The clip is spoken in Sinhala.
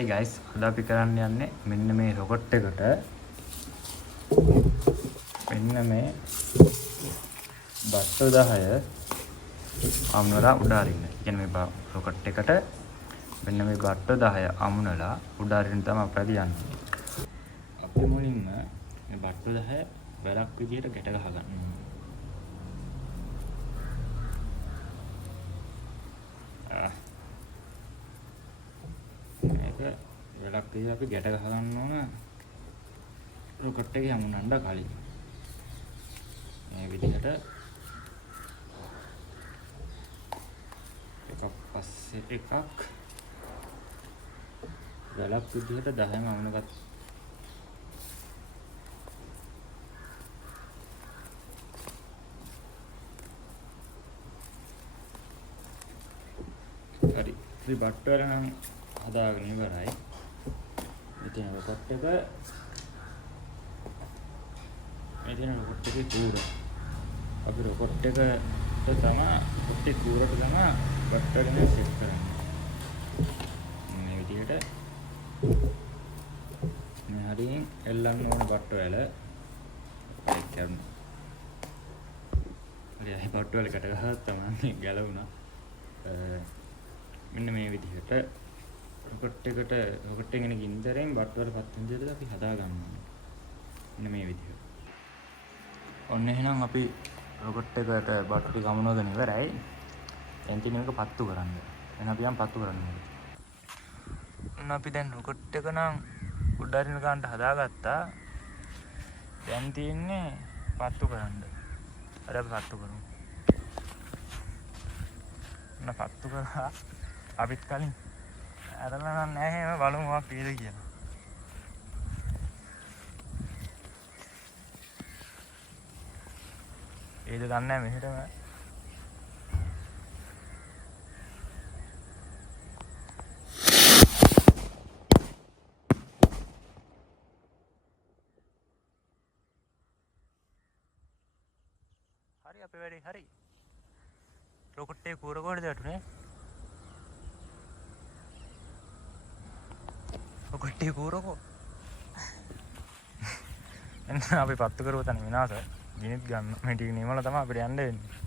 Hey guys, අද අපි කරන්න යන්නේ මෙන්න මේ රොකට් එකට මෙන්න මේ බට්ටු 10 අමුණලා උඩ අරින්න. කියන්නේ මේ රොකට් එකට මෙන්න මේ බට්ටු 10 අමුණලා උඩ අරින්න තමයි අපි යන්නේ. අපි මුලින්ම මේ බට්ටු 10 වැලක් විදියට ගැට ගහ ගන්න. වැලක් විදියට අපි ගැට ගහ ගන්න ඕන රොකට් එකේ අමුණන්න කලින්. මේ විදිහට එකක් පස්සේ එකක් වැලක් විදිහට 10ම අමුණගත්තා. හරි. ඉතින් බට්ටු වල නම් හදාගෙන ඉවරයි. ඉතින් රොකට් එක මෙතන රොකට් එකේ කූර. අපි රොකට් එකට තමයි රොකට් කූරට තමයි බට්ටු එක සෙට් කරන්නේ. මේ විදිහට මේ හරියෙන් එල්ලන්න ඕන බට්ටු වල ඒක කරනවා. හරි අය බට්ටු වල කට ගහලා තමයි ගැලවුණා. මෙන්න මේ විදිහට රොකට් එකට රොකට් එකේ ගින්දරෙන් බට්ටු වල පත් වෙන විදිහට අපි හදා ගන්නවා. මෙන්න මේ විදිහට. ඔන්න එහෙනම් අපි රොකට් එකට බට්ටු ටික අමුණගෙන ඉවරයි. දැන් තියෙන එක පත්තු කරන්න. එහෙනම් අපි යම් පත්තු කරන්න. ඔන්න අපි දැන් රොකට් එක නම් උඩ අරින ගන්නට හදාගත්තා. දැන් තියෙන්නේ පත්තු කරන්න. හරි අපි පත්තු කරමු. ඔන්න පත්තු කරා අපිත් කලින් අරලා නැහැ එහෙම බලමු මොකක් පියද කියලා. ඒද ගන්න නැහැ මෙහෙටම. හරි අපේ වැඩේ හරි. රොකට් එක කූර කොහෙද වැටුනේ? රොකට් එක කූරකෝ. එන්න අපි පත්තු කරුවා තන විනාශ. ගිනිත් ගන්න. මේ ටික නිමල තමයි අපිට යන්න වෙන්නේ.